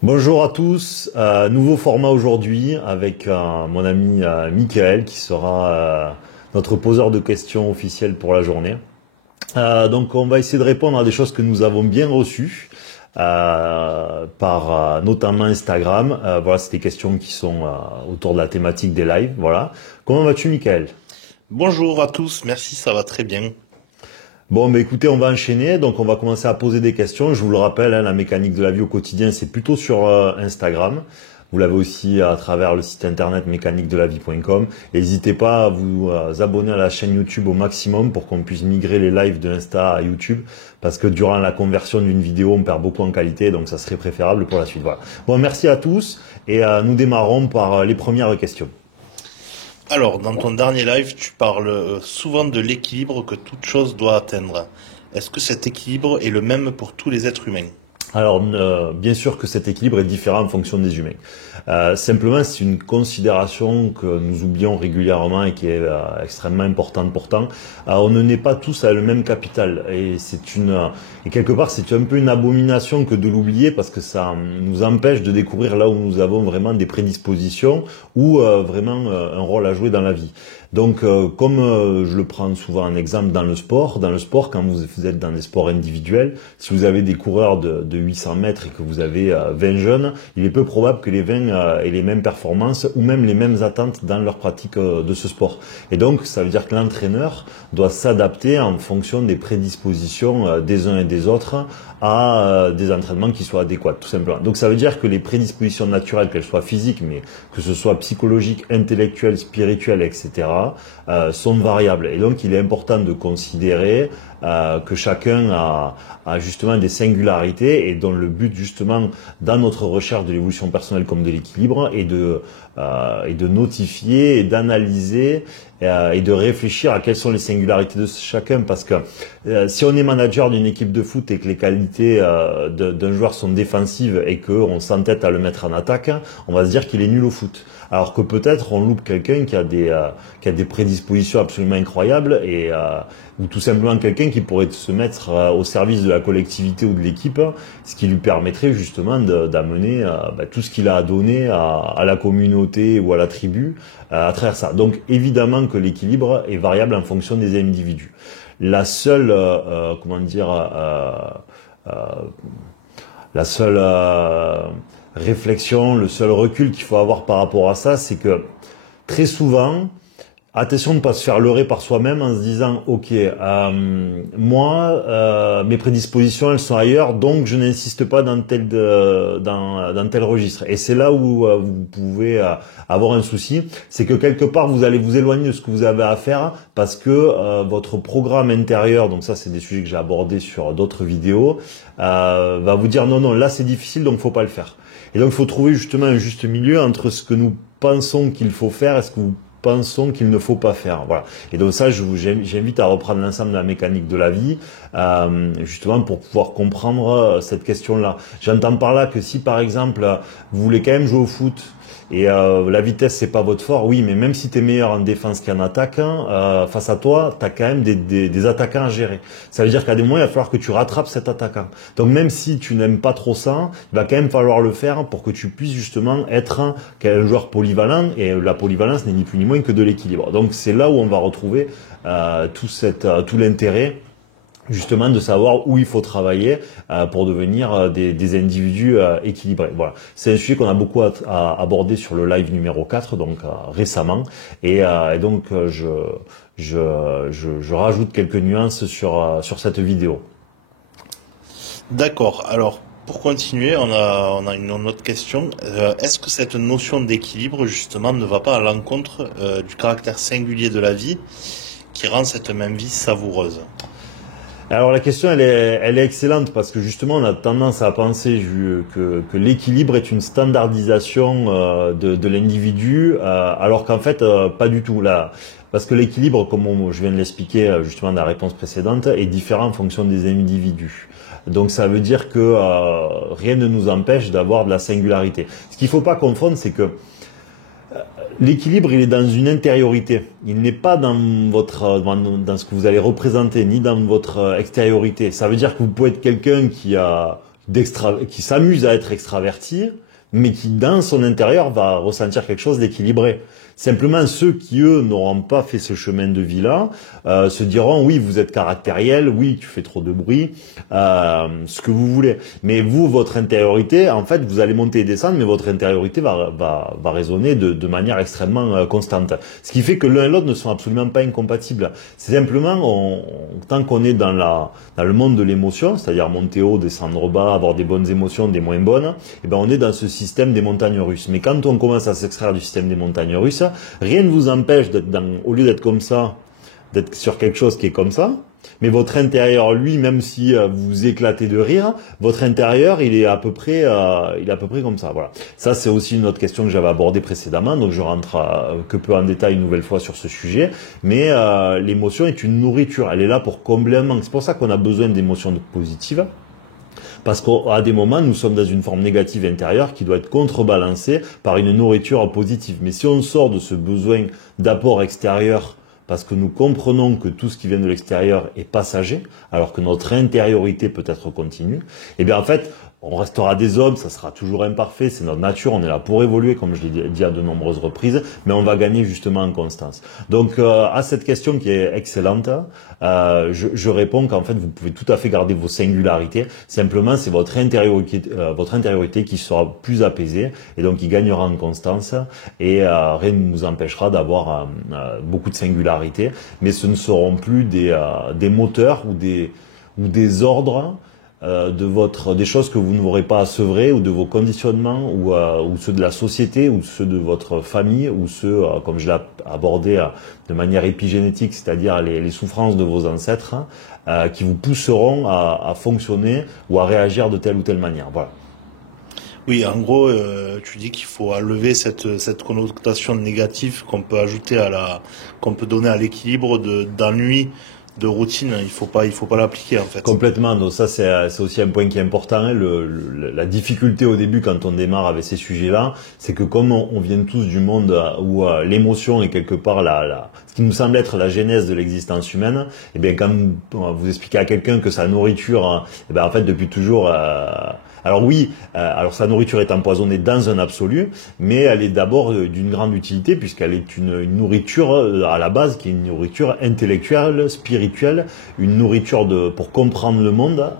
Bonjour à tous, nouveau format aujourd'hui avec mon ami Michael qui sera notre poseur de questions officiel pour la journée. Donc on va essayer de répondre à des choses que nous avons bien reçues par notamment Instagram. Voilà, c'est des questions qui sont autour de la thématique des lives. Voilà. Comment vas-tu, Michael? Bonjour à tous, merci, ça va très bien. Bon, bah écoutez, on va enchaîner. Donc, on va commencer à poser des questions. Je vous le rappelle, hein, la mécanique de la vie au quotidien, c'est plutôt sur Instagram. Vous l'avez aussi à travers le site internet mécaniquedelavie.com. N'hésitez pas à vous abonner à la chaîne YouTube au maximum pour qu'on puisse migrer les lives de Insta à YouTube. Parce que durant la conversion d'une vidéo, on perd beaucoup en qualité. Donc, ça serait préférable pour la suite. Voilà. Bon, merci à tous. Et nous démarrons par les premières questions. Alors, dans ton dernier live, tu parles souvent de l'équilibre que toute chose doit atteindre. Est-ce que cet équilibre est le même pour tous les êtres humains? Alors, bien sûr que cet équilibre est différent en fonction des humains. Simplement, c'est une considération que nous oublions régulièrement et qui est extrêmement importante pourtant. On ne naît pas tous à le même capital et et quelque part c'est un peu une abomination que de l'oublier parce que ça nous empêche de découvrir là où nous avons vraiment des prédispositions ou vraiment un rôle à jouer dans la vie. Donc, comme je le prends souvent en exemple dans le sport, quand vous êtes dans des sports individuels, si vous avez des coureurs de 800 mètres et que vous avez 20 jeunes, il est peu probable que les 20 aient les mêmes performances ou même les mêmes attentes dans leur pratique de ce sport. Et donc, ça veut dire que l'entraîneur doit s'adapter en fonction des prédispositions des uns et des autres à des entraînements qui soient adéquats, tout simplement. Donc, ça veut dire que les prédispositions naturelles, qu'elles soient physiques, mais que ce soit psychologique, intellectuelle, spirituelle, etc., sont variables. Et donc, il est important de considérer que chacun a justement des singularités et dont le but justement dans notre recherche de l'évolution personnelle comme de l'équilibre est de notifier et d'analyser et de réfléchir à quelles sont les singularités de chacun parce que si on est manager d'une équipe de foot et que les qualités d'un joueur sont défensives et qu'on s'entête à le mettre en attaque, on va se dire qu'il est nul au foot. Alors que peut-être on loupe quelqu'un qui a des prédispositions absolument incroyables ou tout simplement quelqu'un qui pourrait se mettre au service de la collectivité ou de l'équipe, ce qui lui permettrait justement d'amener tout ce qu'il a à donner à la communauté ou à la tribu à travers ça. Donc évidemment que l'équilibre est variable en fonction des individus. La seule, comment dire, euh, la seule réflexion, le seul recul qu'il faut avoir par rapport à ça, c'est que très souvent, attention de ne pas se faire leurrer par soi-même en se disant ok moi mes prédispositions elles sont ailleurs donc je n'insiste pas dans tel registre et c'est là où vous pouvez avoir un souci, c'est que quelque part vous allez vous éloigner de ce que vous avez à faire parce que votre programme intérieur, donc ça c'est des sujets que j'ai abordés sur d'autres vidéos, va vous dire non là c'est difficile donc faut pas le faire. Et donc il faut trouver justement un juste milieu entre ce que nous pensons qu'il faut faire et ce que vous pensons qu'il ne faut pas faire. Voilà. Et donc ça, j'invite à reprendre l'ensemble de la mécanique de la vie, justement pour pouvoir comprendre cette question-là. J'entends par là que si par exemple vous voulez quand même jouer au foot et la vitesse c'est pas votre fort, oui, mais même si tu es meilleur en défense qu'en attaque, face à toi, tu as quand même des attaquants à gérer. Ça veut dire qu'à des moments, il va falloir que tu rattrapes cet attaquant. Donc même si tu n'aimes pas trop ça, il va quand même falloir le faire pour que tu puisses justement être un joueur polyvalent, et la polyvalence n'est ni plus ni moins que de l'équilibre. Donc c'est là où on va retrouver tout l'intérêt justement de savoir où il faut travailler pour devenir des individus équilibrés. Voilà, c'est un sujet qu'on a beaucoup abordé sur le live numéro 4, donc récemment, et donc je rajoute quelques nuances sur cette vidéo. D'accord, alors pour continuer, on a une autre question. Est-ce que cette notion d'équilibre, justement, ne va pas à l'encontre du caractère singulier de la vie qui rend cette même vie savoureuse? Alors la question elle est excellente parce que justement on a tendance à penser que l'équilibre est une standardisation de l'individu alors qu'en fait pas du tout là parce que l'équilibre comme je viens de l'expliquer justement dans la réponse précédente est différent en fonction des individus. Donc ça veut dire que rien ne nous empêche d'avoir de la singularité. Ce qu'il faut pas confondre c'est que l'équilibre, il est dans une intériorité. Il n'est pas dans ce que vous allez représenter, ni dans votre extériorité. Ça veut dire que vous pouvez être quelqu'un qui s'amuse à être extraverti, mais qui dans son intérieur va ressentir quelque chose d'équilibré. Simplement, ceux qui, eux, n'auront pas fait ce chemin de vie-là, se diront, oui, vous êtes caractériel, oui, tu fais trop de bruit, ce que vous voulez. Mais vous, votre intériorité, en fait, vous allez monter et descendre, mais votre intériorité va résonner de manière extrêmement constante. Ce qui fait que l'un et l'autre ne sont absolument pas incompatibles. C'est simplement, tant qu'on est dans le monde de l'émotion, c'est-à-dire monter haut, descendre bas, avoir des bonnes émotions, des moins bonnes, eh ben, on est dans ce système des montagnes russes. Mais quand on commence à s'extraire du système des montagnes russes, rien ne vous empêche au lieu d'être comme ça, d'être sur quelque chose qui est comme ça. Mais votre intérieur, lui, même si vous éclatez de rire, votre intérieur, il est à peu près comme ça. Voilà. Ça, c'est aussi une autre question que j'avais abordée précédemment, donc je rentre que peu en détail une nouvelle fois sur ce sujet. Mais l'émotion est une nourriture. Elle est là pour combler un manque. C'est pour ça qu'on a besoin d'émotions positives. Parce qu'à des moments, nous sommes dans une forme négative intérieure qui doit être contrebalancée par une nourriture positive. Mais si on sort de ce besoin d'apport extérieur, parce que nous comprenons que tout ce qui vient de l'extérieur est passager, alors que notre intériorité peut être continue, eh bien en fait, on restera des hommes, ça sera toujours imparfait, c'est notre nature, on est là pour évoluer, comme je l'ai dit à de nombreuses reprises, mais on va gagner justement en constance. Donc à cette question qui est excellente, je réponds qu'en fait vous pouvez tout à fait garder vos singularités, simplement c'est votre intériorité qui sera plus apaisée et donc qui gagnera en constance et rien ne nous empêchera d'avoir beaucoup de singularités, mais ce ne seront plus des moteurs ou des ordres des choses que vous n'aurez pas à sevrer ou de vos conditionnements ou ceux de la société ou ceux de votre famille ou ceux, comme je l'ai abordé de manière épigénétique, c'est-à-dire les souffrances de vos ancêtres qui vous pousseront à fonctionner ou à réagir de telle ou telle manière. Voilà. Oui, en gros, tu dis qu'il faut enlever cette connotation négative qu'on peut ajouter qu'on peut donner à l'équilibre d'ennui, de routine. Il faut pas l'appliquer en fait. Complètement. Donc ça, c'est aussi un point qui est important. Hein. La difficulté au début quand on démarre avec ces sujets-là, c'est que comme on vient tous du monde où l'émotion est quelque part ce qui nous semble être la genèse de l'existence humaine, et bien quand vous expliquez à quelqu'un que sa nourriture, et bien en fait depuis toujours alors oui, alors sa nourriture est empoisonnée dans un absolu, mais elle est d'abord d'une grande utilité puisqu'elle est une nourriture à la base qui est une nourriture intellectuelle, spirituelle, une nourriture pour comprendre le monde.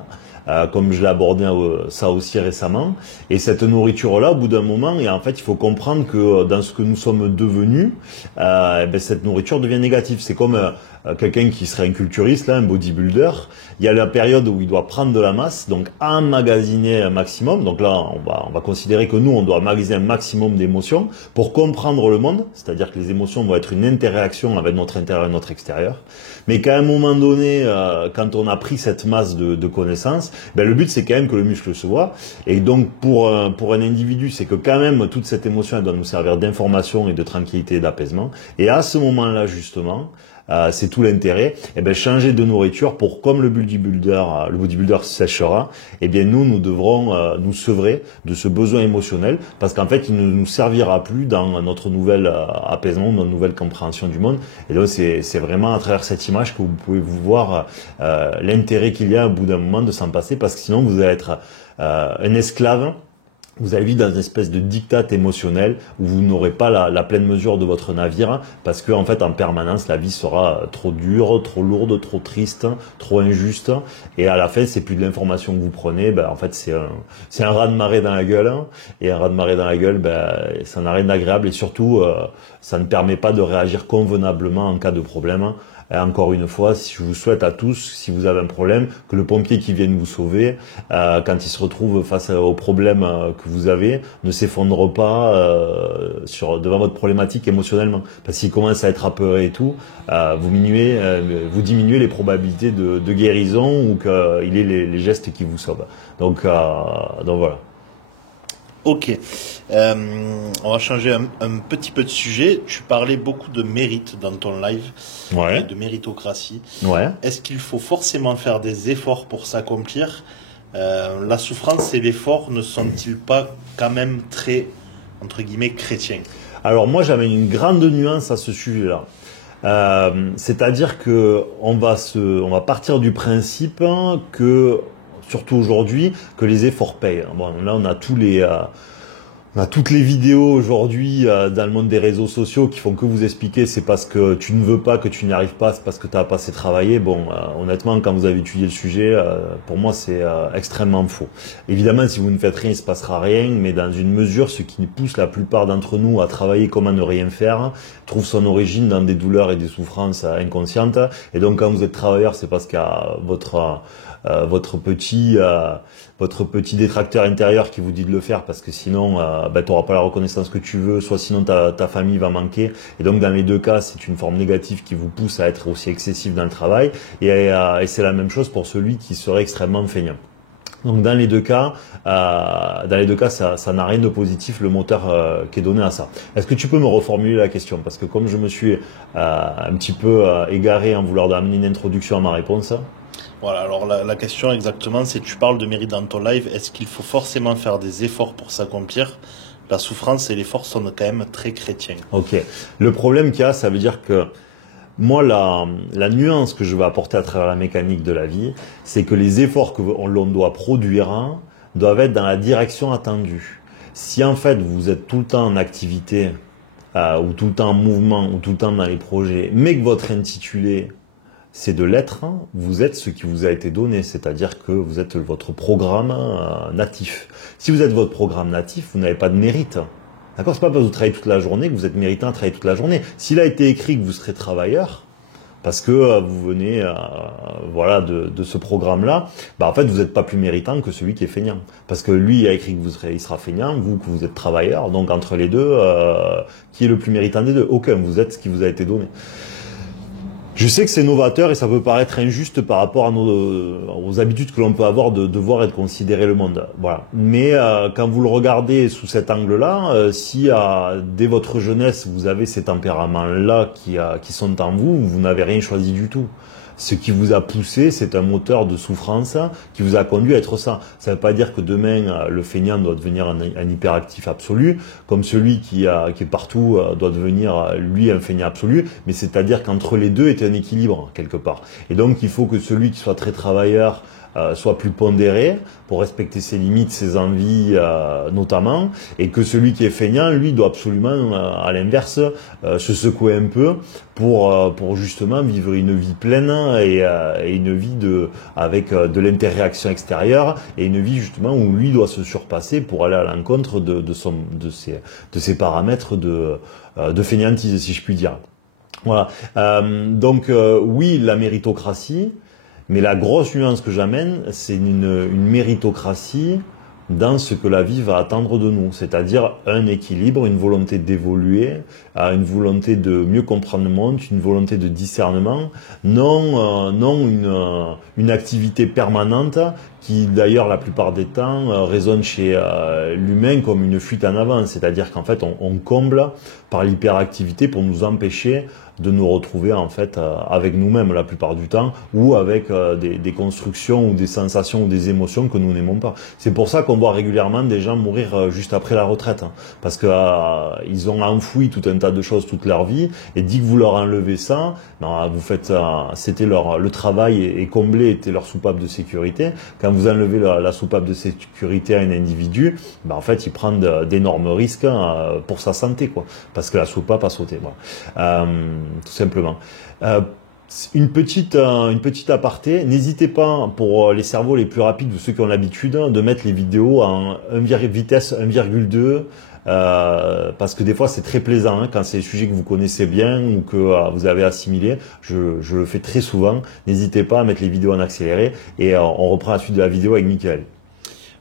Comme je l'ai abordé ça aussi récemment. Et cette nourriture-là, au bout d'un moment, et en fait, il faut comprendre que dans ce que nous sommes devenus, cette nourriture devient négative. C'est comme quelqu'un qui serait un culturiste, là, un bodybuilder. Il y a la période où il doit prendre de la masse, donc emmagasiner un maximum. Donc là, on va considérer que nous, on doit emmagasiner un maximum d'émotions pour comprendre le monde. C'est-à-dire que les émotions vont être une interaction avec notre intérieur et notre extérieur. Mais qu'à un moment donné, quand on a pris cette masse de connaissances, le but c'est quand même que le muscle se voit. Et donc pour un individu, c'est que quand même toute cette émotion elle doit nous servir d'information et de tranquillité et d'apaisement. Et à ce moment-là justement, c'est tout l'intérêt, changer de nourriture pour, comme le bodybuilder séchera, nous devrons nous sevrer de ce besoin émotionnel parce qu'en fait il ne nous servira plus dans notre nouvel apaisement, notre nouvelle compréhension du monde. Et donc c'est vraiment à travers cette image que vous pouvez vous voir l'intérêt qu'il y a au bout d'un moment de s'en passer, parce que sinon vous allez être un esclave. Vous allez vivre dans une espèce de diktat émotionnel où vous n'aurez pas la pleine mesure de votre navire parce que en fait en permanence la vie sera trop dure, trop lourde, trop triste, trop injuste, et à la fin c'est plus de l'information que vous prenez, en fait c'est un raz-de-marée dans la gueule, et un raz-de-marée dans la gueule ça n'a rien d'agréable et surtout ça ne permet pas de réagir convenablement en cas de problème. Et encore une fois, si je vous souhaite à tous, si vous avez un problème, que le pompier qui vienne vous sauver, quand il se retrouve face au problème que vous avez, ne s'effondre pas devant votre problématique émotionnellement. Parce qu'il commence à être apeuré et tout, vous diminuez les probabilités de guérison ou qu'il ait les gestes qui vous sauvent. Donc voilà. Ok, on va changer un petit peu de sujet. Tu parlais beaucoup de mérite dans ton live, ouais. De méritocratie. Ouais. Est-ce qu'il faut forcément faire des efforts pour s'accomplir ? La souffrance et l'effort ne sont-ils pas quand même très, entre guillemets, chrétiens ? Alors moi j'avais une grande nuance à ce sujet-là. C'est-à-dire que on va partir du principe que surtout aujourd'hui, que les efforts payent. Bon, là, on a on a toutes les vidéos aujourd'hui dans le monde des réseaux sociaux qui font que vous expliquer c'est parce que tu ne veux pas que tu n'y arrives pas, c'est parce que tu n'as pas assez travaillé. Bon, honnêtement, quand vous avez étudié le sujet, pour moi, c'est extrêmement faux. Évidemment, si vous ne faites rien, il ne se passera rien, mais dans une mesure, ce qui pousse la plupart d'entre nous à travailler comme à ne rien faire trouve son origine dans des douleurs et des souffrances inconscientes. Et donc, quand vous êtes travailleur, c'est parce qu'il y a votre petit détracteur intérieur qui vous dit de le faire parce que sinon tu n'auras pas la reconnaissance que tu veux, soit sinon ta famille va manquer. Et donc dans les deux cas, c'est une forme négative qui vous pousse à être aussi excessif dans le travail. Et c'est la même chose pour celui qui serait extrêmement feignant. Donc dans les deux cas, ça n'a rien de positif le moteur qui est donné à ça. Est-ce que tu peux me reformuler la question? Parce que comme je me suis un petit peu égaré en vouloir amener une introduction à ma réponse. Voilà, alors la question exactement, c'est tu parles de mérite dans ton live, est-ce qu'il faut forcément faire des efforts pour s'accomplir? La souffrance et l'effort sont quand même très chrétiens. Ok. Le problème qu'il y a, ça veut dire que moi, la nuance que je vais apporter à travers la mécanique de la vie, c'est que les efforts que l'on doit produire doivent être dans la direction attendue. Si en fait vous êtes tout le temps en activité, ou tout le temps en mouvement, ou tout le temps dans les projets, mais que votre intitulé c'est de l'être, vous êtes ce qui vous a été donné, c'est-à-dire que vous êtes votre programme natif. Si vous êtes votre programme natif, vous n'avez pas de mérite. D'accord? C'est pas parce que vous travaillez toute la journée que vous êtes méritant à travailler toute la journée. S'il a été écrit que vous serez travailleur, parce que vous venez de ce programme-là, en fait vous n'êtes pas plus méritant que celui qui est feignant. Parce que lui a écrit que il sera feignant, vous que vous êtes travailleur, donc entre les deux, qui est le plus méritant des deux? Aucun, vous êtes ce qui vous a été donné. Je sais que c'est novateur et ça peut paraître injuste par rapport à aux habitudes que l'on peut avoir de voir et de considérer le monde. Voilà. Mais quand vous le regardez sous cet angle-là, si dès votre jeunesse vous avez ces tempéraments-là qui sont en vous, vous n'avez rien choisi du tout. Ce qui vous a poussé, c'est un moteur de souffrance qui vous a conduit à être ça. Ça ne veut pas dire que demain, le feignant doit devenir un hyperactif absolu, comme celui qui est partout doit devenir, lui, un feignant absolu, mais c'est-à-dire qu'entre les deux est un équilibre, quelque part. Et donc, il faut que celui qui soit très travailleur soit plus pondéré pour respecter ses limites, ses envies notamment, et que celui qui est feignant, lui, doit absolument, à l'inverse, se secouer un peu pour justement vivre une vie pleine et une vie avec de l'interaction extérieure et une vie justement où lui doit se surpasser pour aller à l'encontre de ses paramètres de feignantise, si je puis dire. Voilà. Donc oui, la méritocratie. Mais la grosse nuance que j'amène, c'est une méritocratie dans ce que la vie va attendre de nous, c'est-à-dire un équilibre, une volonté d'évoluer, une volonté de mieux comprendre le monde, une volonté de discernement, non une activité permanente qui d'ailleurs la plupart des temps résonne chez l'humain comme une fuite en avant, c'est-à-dire qu'en fait on comble par l'hyperactivité pour nous empêcher de nous retrouver en fait avec nous-mêmes la plupart du temps ou avec des constructions ou des sensations ou des émotions que nous n'aimons pas. C'est pour ça qu'on voit régulièrement des gens mourir juste après la retraite, parce que ils ont enfoui tout un tas de choses toute leur vie et dès que vous leur enlevez ça, vous faites c'était le travail est comblé, était leur soupape de sécurité. Quand vous enlevez la soupape de sécurité à un individu, en fait il prend d'énormes risques pour sa santé, quoi, parce que la soupape a sauté. Voilà. Tout simplement. Une petite aparté, n'hésitez pas pour les cerveaux les plus rapides ou ceux qui ont l'habitude de mettre les vidéos en vitesse 1,2 parce que des fois c'est très plaisant quand c'est des sujets que vous connaissez bien ou que vous avez assimilé. Je le fais très souvent. N'hésitez pas à mettre les vidéos en accéléré et on reprend la suite de la vidéo avec Michael.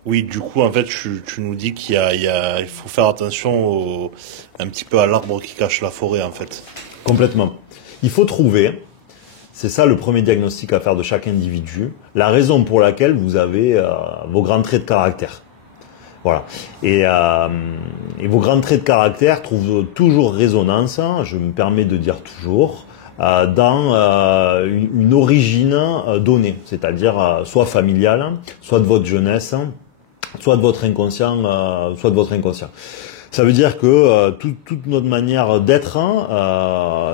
Oui, du coup, en fait, tu nous dis il faut faire attention un petit peu à l'arbre qui cache la forêt, en fait. Complètement. Il faut trouver, c'est ça le premier diagnostic à faire de chaque individu, la raison pour laquelle vous avez vos grands traits de caractère. Voilà. Et vos grands traits de caractère trouvent toujours résonance, je me permets de dire toujours, dans une origine donnée, c'est-à-dire soit familiale, soit de votre jeunesse, soit de votre inconscient, Ça veut dire que toute notre manière d'être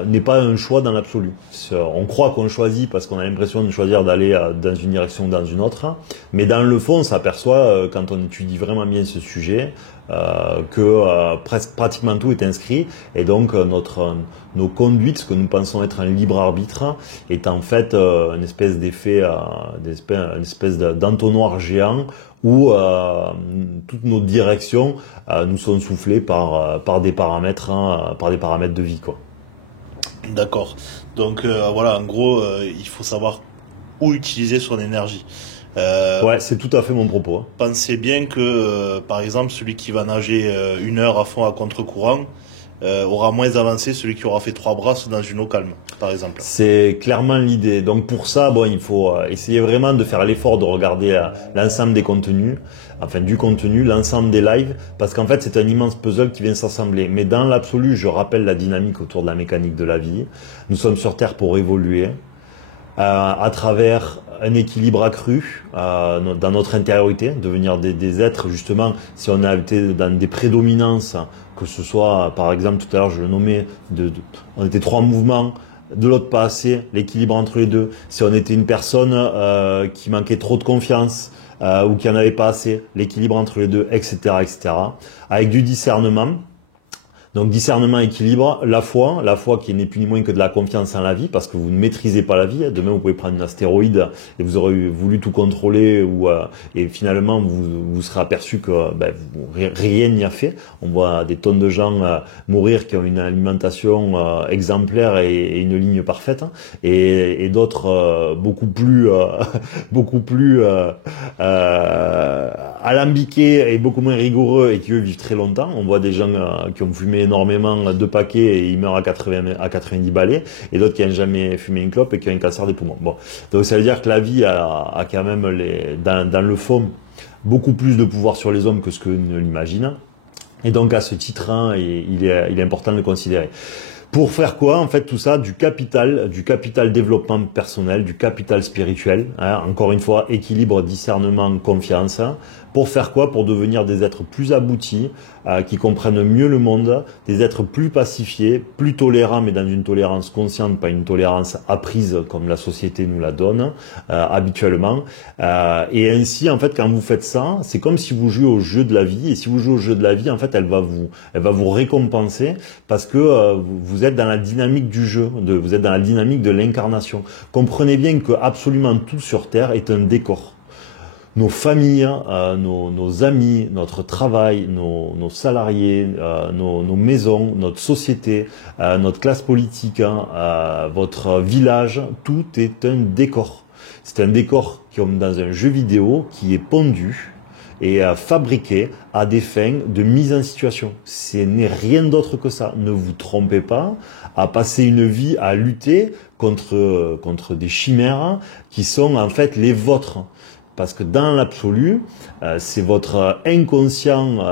n'est pas un choix dans l'absolu. On croit qu'on choisit parce qu'on a l'impression de choisir d'aller dans une direction ou dans une autre, mais dans le fond, on s'aperçoit, quand on étudie vraiment bien ce sujet, que presque pratiquement tout est inscrit, et donc nos conduites, ce que nous pensons être un libre arbitre, est en fait une espèce d'effet, une espèce d'entonnoir géant où toutes nos directions nous sont soufflées par des paramètres, par des paramètres de vie, quoi. D'accord. Donc voilà, en gros, il faut savoir où utiliser son énergie. Ouais, c'est tout à fait mon propos, hein. Pensez bien que, par exemple, celui qui va nager 1 heure à fond à contre-courant aura moins avancé celui qui aura fait 3 brasses dans une eau calme, par exemple. C'est clairement l'idée. Donc pour ça, bon, il faut essayer vraiment de faire l'effort de regarder l'ensemble des contenus, enfin du contenu, l'ensemble des lives, parce qu'en fait c'est un immense puzzle qui vient s'assembler. Mais dans l'absolu, je rappelle la dynamique autour de la mécanique de la vie. Nous sommes sur Terre pour évoluer à travers un équilibre accru dans notre intériorité, devenir des êtres, justement, si on a été dans des prédominances, que ce soit, par exemple, tout à l'heure, je le nommais, on était 3 mouvements, de l'autre pas assez, l'équilibre entre les deux. Si on était une personne qui manquait trop de confiance ou qui en avait pas assez, l'équilibre entre les deux, etc., etc., avec du discernement. Donc discernement, équilibre, la foi qui n'est plus ni moins que de la confiance en la vie, parce que vous ne maîtrisez pas la vie. Demain, vous pouvez prendre une astéroïde et vous aurez voulu tout contrôler, et finalement, vous serez aperçu que rien n'y a fait. On voit des tonnes de gens mourir qui ont une alimentation exemplaire et une ligne parfaite, et d'autres beaucoup plus alambiqués et beaucoup moins rigoureux et qui eux vivent très longtemps. On voit des gens qui ont fumé énormément de paquets et ils meurent à 90 balais, et d'autres qui n'ont jamais fumé une clope et qui ont un cancer des poumons. Bon, donc ça veut dire que la vie a quand même dans le fond beaucoup plus de pouvoir sur les hommes que ce que nous l'imaginons. Et donc à ce titre, il est important de le considérer. Pour faire quoi, en fait, tout ça, du capital développement personnel, du capital spirituel, encore une fois, équilibre, discernement, confiance. Pour faire quoi? Pour devenir des êtres plus aboutis, qui comprennent mieux le monde, des êtres plus pacifiés, plus tolérants, mais dans une tolérance consciente, pas une tolérance apprise comme la société nous la donne habituellement. Et ainsi, en fait, quand vous faites ça, c'est comme si vous jouez au jeu de la vie. Et si vous jouez au jeu de la vie, en fait, elle va vous récompenser parce que vous êtes dans la dynamique du jeu, vous êtes dans la dynamique de l'incarnation. Comprenez bien que absolument tout sur Terre est un décor. Nos familles, nos amis, notre travail, nos salariés, nos maisons, notre société, notre classe politique, votre village, tout est un décor. C'est un décor comme dans un jeu vidéo qui est pondu et fabriqué à des fins de mise en situation. Ce n'est rien d'autre que ça. Ne vous trompez pas à passer une vie à lutter contre des chimères qui sont en fait les vôtres. Parce que dans l'absolu, c'est votre inconscient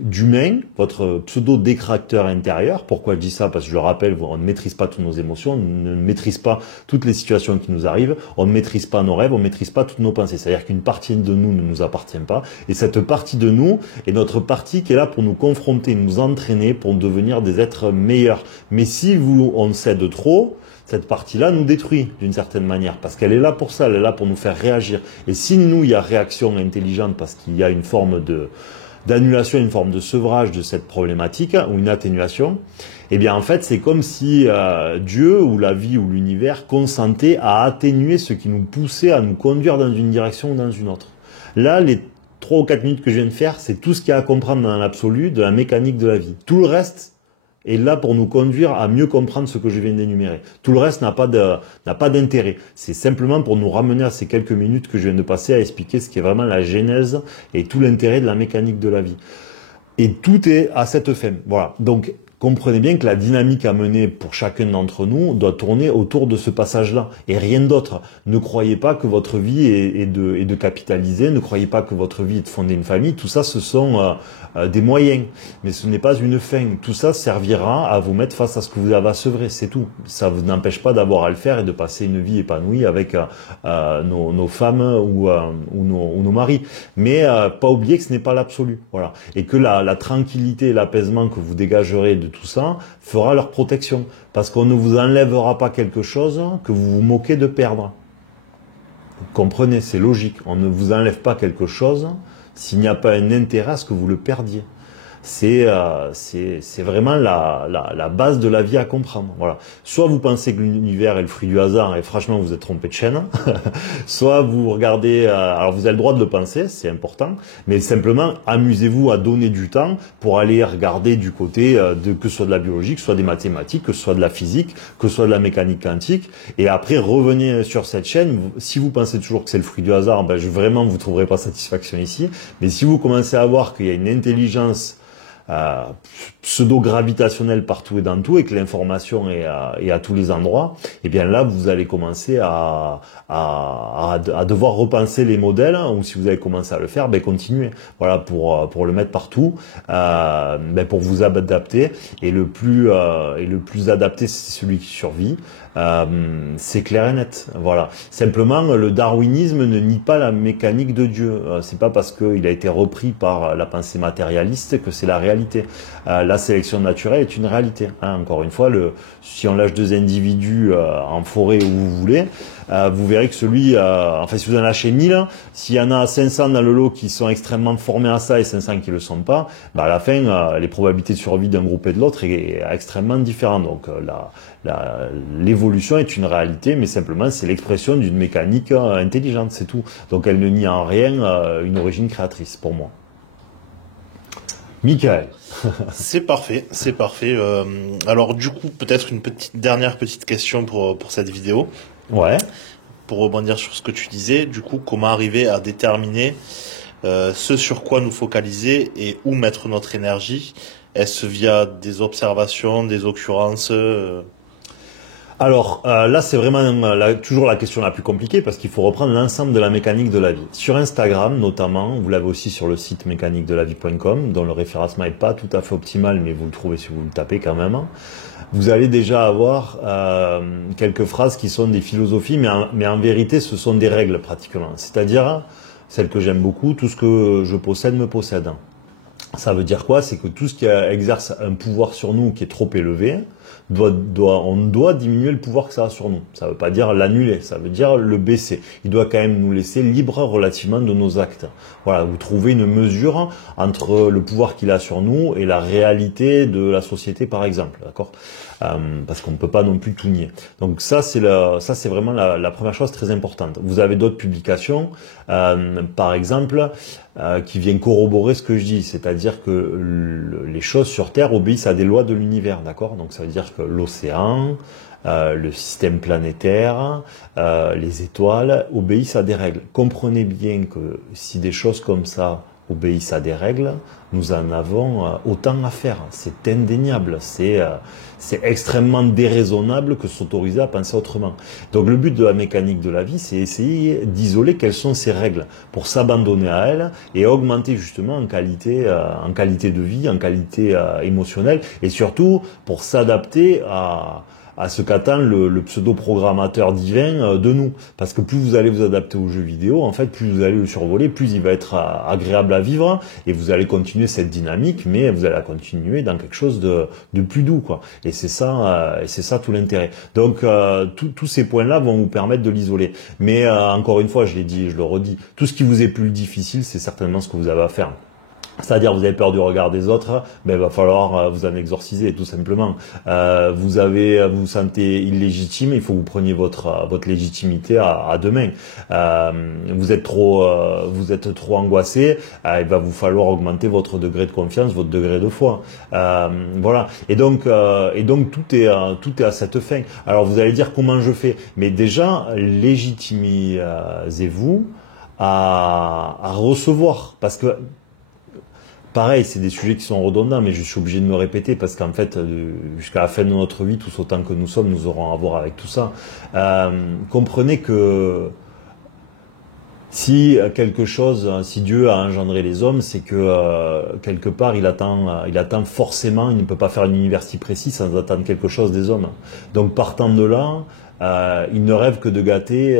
d'humain, votre pseudo-détracteur intérieur. Pourquoi je dis ça? Parce que je le rappelle, on ne maîtrise pas toutes nos émotions, on ne maîtrise pas toutes les situations qui nous arrivent, on ne maîtrise pas nos rêves, on ne maîtrise pas toutes nos pensées. C'est-à-dire qu'une partie de nous ne nous appartient pas. Et cette partie de nous est notre partie qui est là pour nous confronter, nous entraîner, pour devenir des êtres meilleurs. Mais si on cède trop, cette partie-là nous détruit d'une certaine manière, parce qu'elle est là pour ça, elle est là pour nous faire réagir. Et si nous, il y a réaction intelligente, parce qu'il y a une forme d'annulation, une forme de sevrage de cette problématique, ou une atténuation, eh bien en fait, c'est comme si Dieu, ou la vie, ou l'univers consentait à atténuer ce qui nous poussait à nous conduire dans une direction ou dans une autre. Là, les 3 ou 4 minutes que je viens de faire, c'est tout ce qu'il y a à comprendre dans l'absolu de la mécanique de la vie. Tout le reste est là pour nous conduire à mieux comprendre ce que je viens d'énumérer. Tout le reste n'a pas d'intérêt. C'est simplement pour nous ramener à ces quelques minutes que je viens de passer à expliquer ce qui est vraiment la genèse et tout l'intérêt de la mécanique de la vie. Et tout est à cette fin. Voilà. Donc, comprenez bien que la dynamique à mener pour chacun d'entre nous doit tourner autour de ce passage-là et rien d'autre. Ne croyez pas que votre vie est de capitaliser, ne croyez pas que votre vie est de fonder une famille. Tout ça, ce sont des moyens, mais ce n'est pas une fin. Tout ça servira à vous mettre face à ce que vous avez à sevrer, c'est tout. Ça vous n'empêche pas d'avoir à le faire et de passer une vie épanouie avec nos femmes ou nos maris. Mais pas oublier que ce n'est pas l'absolu. Voilà. Et que la tranquillité et l'apaisement que vous dégagerez de tout ça fera leur protection. Parce qu'on ne vous enlèvera pas quelque chose que vous vous moquez de perdre. Vous comprenez, c'est logique. On ne vous enlève pas quelque chose s'il n'y a pas un intérêt à ce que vous le perdiez. C'est vraiment la base de la vie à comprendre. Voilà. Soit vous pensez que l'univers est le fruit du hasard et franchement vous êtes trompé de chaîne, soit vous regardez, alors vous avez le droit de le penser, c'est important, mais simplement amusez-vous à donner du temps pour aller regarder du côté que ce soit de la biologie, que ce soit des mathématiques, que ce soit de la physique, que ce soit de la mécanique quantique, et après revenez sur cette chaîne. Si vous pensez toujours que c'est le fruit du hasard, ben vraiment vous trouverez pas satisfaction ici, mais si vous commencez à voir qu'il y a une intelligence pseudo-gravitationnel partout et dans tout et que l'information est à tous les endroits, et bien là vous allez commencer à devoir repenser les modèles, ou si vous avez commencé à le faire, ben continuez, voilà, pour le mettre partout, pour vous adapter, et le plus adapté c'est celui qui survit. C'est clair et net. Voilà. Simplement, le darwinisme ne nie pas la mécanique de Dieu. C'est pas parce qu'il a été repris par la pensée matérialiste que c'est la réalité. La sélection naturelle est une réalité. Encore une fois, si on lâche deux individus en forêt où vous voulez, vous verrez que si vous en lâchez 1000, s'il y en a 500 dans le lot qui sont extrêmement formés à ça et 500 qui le sont pas, à la fin, les probabilités de survie d'un groupe et de l'autre est extrêmement différentes. Donc, l'évolution est une réalité, mais simplement c'est l'expression d'une mécanique intelligente, c'est tout. Donc elle ne nie en rien une origine créatrice pour moi. Michael. C'est parfait, c'est parfait. Alors du coup, peut-être une dernière petite question pour cette vidéo. Ouais. Pour rebondir sur ce que tu disais, du coup, comment arriver à déterminer ce sur quoi nous focaliser et où mettre notre énergie? Est-ce via des observations, des occurrences Alors là, c'est vraiment toujours la question la plus compliquée parce qu'il faut reprendre l'ensemble de la mécanique de la vie. Sur Instagram, notamment, vous l'avez aussi sur le site mécaniquedelavie.com, dont le référencement n'est pas tout à fait optimal, mais vous le trouvez si vous le tapez quand même. Vous allez déjà avoir quelques phrases qui sont des philosophies, mais en vérité, ce sont des règles pratiquement. C'est-à-dire, celle que j'aime beaucoup, tout ce que je possède me possède. Ça veut dire quoi? C'est que tout ce qui exerce un pouvoir sur nous qui est trop élevé, on doit diminuer le pouvoir que ça a sur nous. Ça ne veut pas dire l'annuler, ça veut dire le baisser. Il doit quand même nous laisser libres relativement de nos actes. Voilà, vous trouvez une mesure entre le pouvoir qu'il a sur nous et la réalité de la société, par exemple, d'accord? Parce qu'on ne peut pas non plus tout nier. Donc ça c'est vraiment la première chose très importante. Vous avez d'autres publications, par exemple, qui viennent corroborer ce que je dis, c'est-à-dire que les choses sur Terre obéissent à des lois de l'univers, d'accord? Donc ça veut dire que l'océan, le système planétaire, les étoiles obéissent à des règles. Comprenez bien que si des choses comme ça obéissent à des règles, nous en avons autant à faire. C'est indéniable, c'est extrêmement déraisonnable que s'autoriser à penser autrement. Donc le but de la mécanique de la vie, c'est essayer d'isoler quelles sont ces règles pour s'abandonner à elles et augmenter justement en qualité de vie, en qualité émotionnelle et surtout pour s'adapter à ce qu'attend le pseudo-programmateur divin de nous. Parce que plus vous allez vous adapter aux jeux vidéo, en fait, plus vous allez le survoler, plus il va être agréable à vivre, et vous allez continuer cette dynamique, mais vous allez la continuer dans quelque chose de plus doux, quoi. Et c'est ça tout l'intérêt. Donc, tous ces points-là vont vous permettre de l'isoler. Mais encore une fois, je l'ai dit, je le redis, tout ce qui vous est plus difficile, c'est certainement ce que vous avez à faire. C'est-à-dire, vous avez peur du regard des autres, il va falloir vous en exorciser, tout simplement. Vous vous sentez illégitime, il faut que vous preniez votre légitimité à deux mains. Vous êtes trop angoissé, il va vous falloir augmenter votre degré de confiance, votre degré de foi. Voilà. Et donc tout est à cette fin. Alors vous allez dire comment je fais, mais déjà légitimisez-vous à recevoir, parce que pareil, c'est des sujets qui sont redondants, mais je suis obligé de me répéter parce qu'en fait, jusqu'à la fin de notre vie, tous autant que nous sommes, nous aurons à voir avec tout ça. Comprenez que si quelque chose, si Dieu a engendré les hommes, c'est que quelque part il attend forcément, il ne peut pas faire une université précise sans attendre quelque chose des hommes. Donc partant de là, il ne rêve que de gâter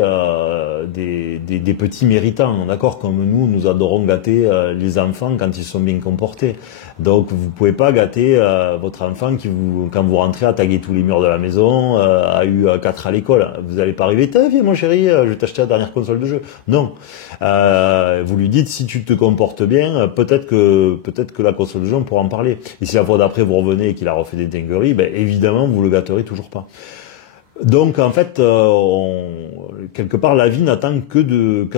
des petits méritants, d'accord? Comme nous adorons gâter les enfants quand ils sont bien comportés. Donc vous pouvez pas gâter votre enfant quand vous rentrez, à taguer tous les murs de la maison, a eu 4 à l'école. Vous allez pas arriver, viens mon chéri, je vais t'acheter la dernière console de jeu. Non. Vous lui dites, si tu te comportes bien, peut-être que la console de jeu, on pourra en parler. Et si la fois d'après vous revenez et qu'il a refait des dingueries, ben évidemment vous le gâterez toujours pas. Donc en fait, quelque part, la vie n'attend que de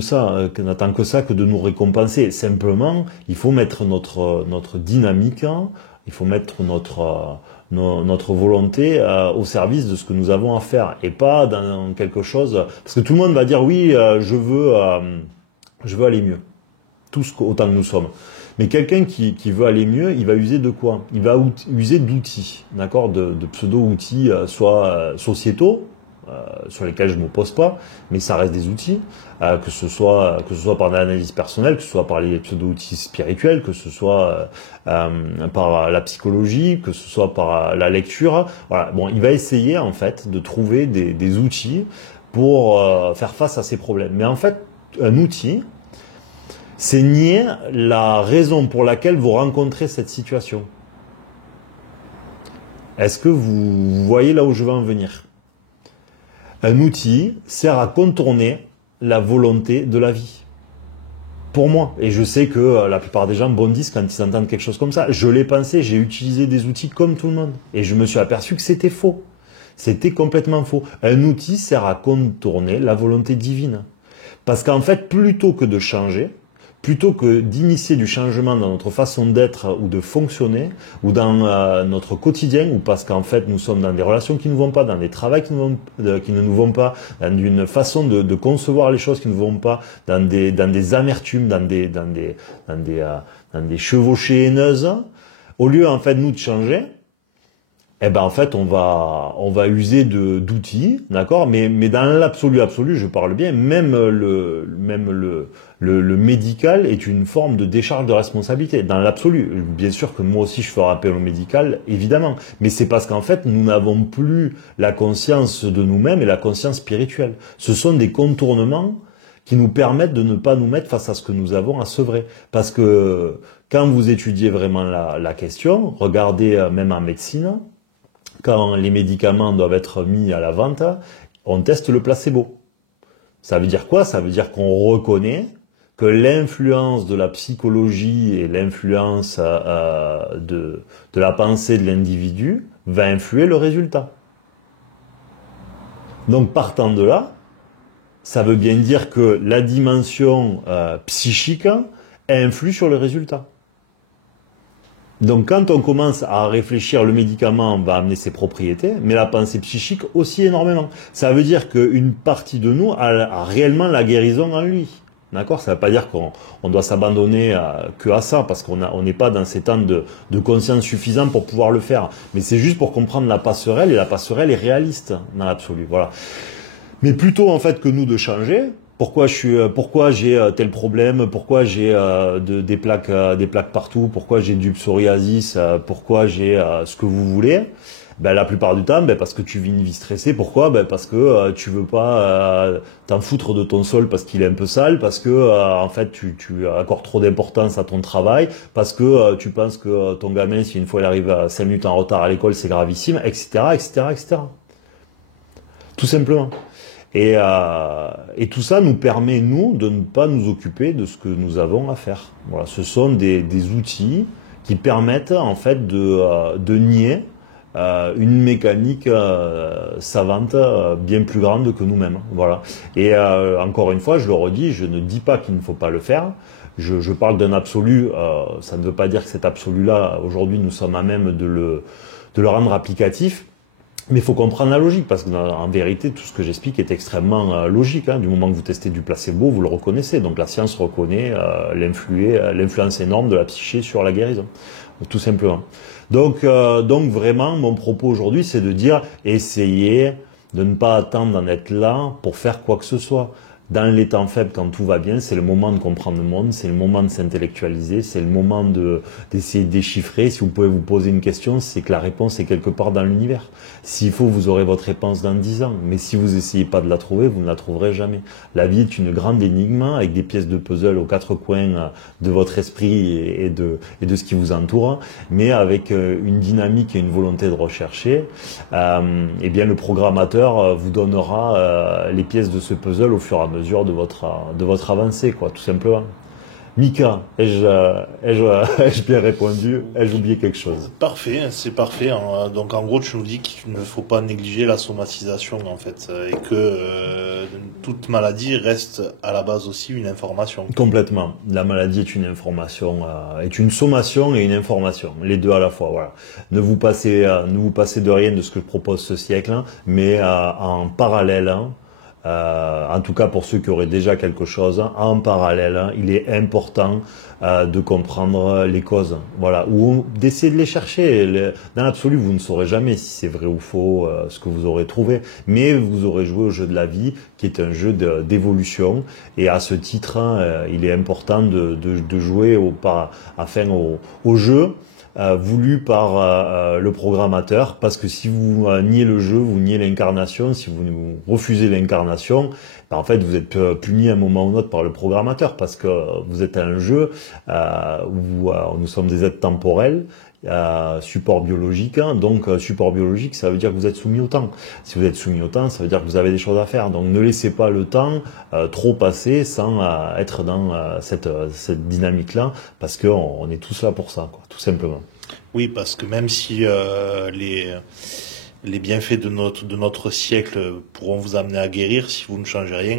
ça, n'attend que ça, que de nous récompenser. Simplement, il faut mettre notre dynamique, il faut mettre notre volonté au service de ce que nous avons à faire, et pas dans quelque chose. Parce que tout le monde va dire oui, je veux aller mieux, autant que nous sommes. Mais quelqu'un qui veut aller mieux, il va user de quoi? Il va user d'outils, d'accord, de pseudo-outils, soit sociétaux, sur lesquels je ne m'oppose pas, mais ça reste des outils, que ce soit par l'analyse personnelle, que ce soit par les pseudo-outils spirituels, que ce soit par la psychologie, que ce soit par la lecture. Voilà. Bon, il va essayer en fait de trouver des outils pour faire face à ces problèmes. Mais en fait, un outil, c'est nier la raison pour laquelle vous rencontrez cette situation. Est-ce que vous voyez là où je veux en venir? Un outil sert à contourner la volonté de la vie. Pour moi. Et je sais que la plupart des gens bondissent quand ils entendent quelque chose comme ça. Je l'ai pensé, j'ai utilisé des outils comme tout le monde. Et je me suis aperçu que c'était faux. C'était complètement faux. Un outil sert à contourner la volonté divine. Parce qu'en fait, plutôt que de changer, plutôt que d'initier du changement dans notre façon d'être ou de fonctionner, ou dans notre quotidien, ou parce qu'en fait nous sommes dans des relations qui ne vont pas, dans des travaux qui ne nous vont pas, dans une façon de concevoir les choses qui ne vont pas, dans des amertumes, dans des chevauchées haineuses, au lieu en fait nous de changer, eh ben en fait on va user d'outils, d'accord, mais dans l'absolu absolu, je parle bien, même le médical est une forme de décharge de responsabilité dans l'absolu. Bien sûr que moi aussi je ferai appel au médical, évidemment, mais c'est parce qu'en fait nous n'avons plus la conscience de nous-mêmes et la conscience spirituelle. Ce sont des contournements qui nous permettent de ne pas nous mettre face à ce que nous avons à sevrer. Parce que quand vous étudiez vraiment la question, regardez même en médecine, quand les médicaments doivent être mis à la vente, on teste le placebo. Ça veut dire quoi? Ça veut dire qu'on reconnaît que l'influence de la psychologie et l'influence de la pensée de l'individu va influer le résultat. Donc partant de là, ça veut bien dire que la dimension psychique influe sur le résultat. Donc quand on commence à réfléchir, le médicament va amener ses propriétés, mais la pensée psychique aussi énormément. Ça veut dire qu'une partie de nous a réellement la guérison en lui. D'accord? Ça ne veut pas dire qu'on doit s'abandonner que à ça, parce qu'on n'est pas dans ces temps de conscience suffisant pour pouvoir le faire. Mais c'est juste pour comprendre la passerelle, et la passerelle est réaliste dans l'absolu. Voilà. Mais plutôt en fait que nous de changer. Pourquoi j'ai tel problème, pourquoi j'ai des plaques partout, pourquoi j'ai du psoriasis, pourquoi j'ai ce que vous voulez. Ben, la plupart du temps, parce que tu vis une vie stressée. Pourquoi? Parce que tu veux pas t'en foutre de ton sol parce qu'il est un peu sale, parce que en fait tu accordes trop d'importance à ton travail, parce que tu penses que ton gamin, si une fois il arrive à 5 minutes en retard à l'école, c'est gravissime, etc., etc., etc. Tout simplement. Et tout ça nous permet, nous, de ne pas nous occuper de ce que nous avons à faire. Voilà, ce sont des outils qui permettent en fait de nier une mécanique savante bien plus grande que nous-mêmes. Voilà. Et encore une fois, je le redis, je ne dis pas qu'il ne faut pas le faire. Je parle d'un absolu. Ça ne veut pas dire que cet absolu-là, aujourd'hui, nous sommes à même de le rendre applicatif. Mais il faut comprendre la logique, parce que en vérité, tout ce que j'explique est extrêmement logique. Hein. Du moment que vous testez du placebo, vous le reconnaissez. Donc la science reconnaît l'influence énorme de la psyché sur la guérison, tout simplement. Donc vraiment, mon propos aujourd'hui, c'est de dire, essayez de ne pas attendre d'en être là pour faire quoi que ce soit. Dans les temps faibles, quand tout va bien, c'est le moment de comprendre le monde, c'est le moment de s'intellectualiser, c'est le moment d'essayer de déchiffrer. Si vous pouvez vous poser une question, c'est que la réponse est quelque part dans l'univers. S'il faut, vous aurez votre réponse dans 10 ans. Mais si vous essayez pas de la trouver, vous ne la trouverez jamais. La vie est une grande énigme avec des pièces de puzzle aux quatre coins de votre esprit et de ce qui vous entoure, mais avec une dynamique et une volonté de rechercher. Eh bien, le programmateur vous donnera les pièces de ce puzzle au fur et à mesure de votre avancée, quoi, tout simplement. Mika, ai-je bien répondu? Ai-je oublié quelque chose? Parfait, c'est parfait. Donc en gros, tu nous dis qu'il ne faut pas négliger la somatisation en fait, et que toute maladie reste à la base aussi une information. Complètement. La maladie est une information, est une sommation et une information, les deux à la fois. Voilà. Ne vous passez de rien de ce que je propose ce siècle, hein, mais en parallèle. Hein, en tout cas pour ceux qui auraient déjà quelque chose, en parallèle, hein, il est important de comprendre les causes, voilà, ou d'essayer de les chercher. Dans l'absolu, vous ne saurez jamais si c'est vrai ou faux ce que vous aurez trouvé, mais vous aurez joué au jeu de la vie, qui est un jeu d'évolution, et à ce titre, hein, il est important de jouer au jeu voulu par le programmateur, parce que si vous niez le jeu, vous niez l'incarnation. Si vous refusez l'incarnation, ben en fait vous êtes puni à un moment ou un autre par le programmateur, parce que vous êtes un jeu où nous sommes des êtres temporels, support biologique, hein. Donc support biologique, ça veut dire que vous êtes soumis au temps. Si vous êtes soumis au temps, ça veut dire que vous avez des choses à faire. Donc ne laissez pas le temps trop passer sans être dans cette dynamique-là, parce qu'on est tous là pour ça, quoi, tout simplement. Oui, parce que même si les bienfaits de notre siècle pourront vous amener à guérir, si vous ne changez rien,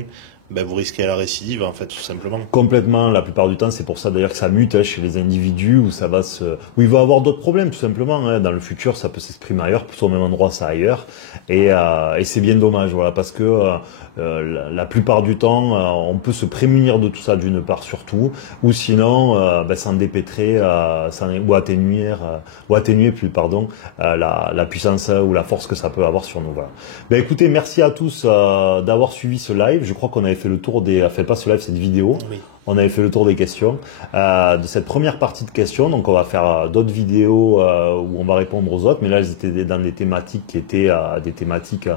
ben vous risquez la récidive en fait, tout simplement. Complètement, la plupart du temps, c'est pour ça d'ailleurs que ça mute, hein, chez les individus, où où il va avoir d'autres problèmes, tout simplement, hein. Dans le futur, ça peut s'exprimer ailleurs, plutôt au même endroit, ça ailleurs, et c'est bien dommage, voilà, parce que la plupart du temps, on peut se prémunir de tout ça d'une part surtout, ou sinon s'en dépêtrer, ou atténuer plus, pardon, la puissance ou la force que ça peut avoir sur nous. Voilà. Ben écoutez, merci à tous d'avoir suivi ce live. Je crois qu'on avait fait le tour pas ce live, cette vidéo. Oui. On avait fait le tour des questions, de cette première partie de questions. Donc on va faire d'autres vidéos où on va répondre aux autres, mais là elles étaient dans des thématiques qui étaient des thématiques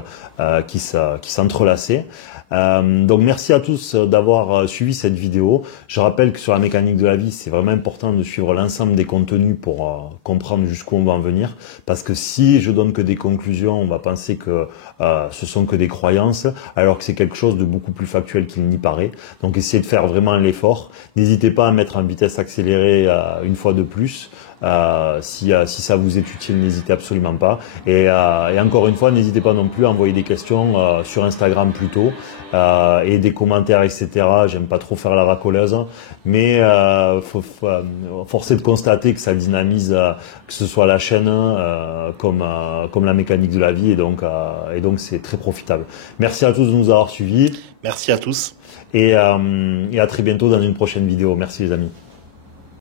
qui s'entrelaçaient. Donc merci à tous d'avoir suivi cette vidéo. Je rappelle que sur la mécanique de la vie, c'est vraiment important de suivre l'ensemble des contenus pour comprendre jusqu'où on va en venir. Parce que si je donne que des conclusions, on va penser que ce sont que des croyances, alors que c'est quelque chose de beaucoup plus factuel qu'il n'y paraît. Donc essayez de faire vraiment l'effort. N'hésitez pas à mettre en vitesse accélérée une fois de plus. Si ça vous est utile, n'hésitez absolument pas. Et encore une fois, n'hésitez pas non plus à envoyer des questions sur Instagram plutôt, et des commentaires, etc. J'aime pas trop faire la racoleuse, mais force est de constater que ça dynamise, que ce soit la chaîne comme la mécanique de la vie, et donc c'est très profitable. Merci à tous de nous avoir suivis. Merci à tous. Et à très bientôt dans une prochaine vidéo. Merci les amis.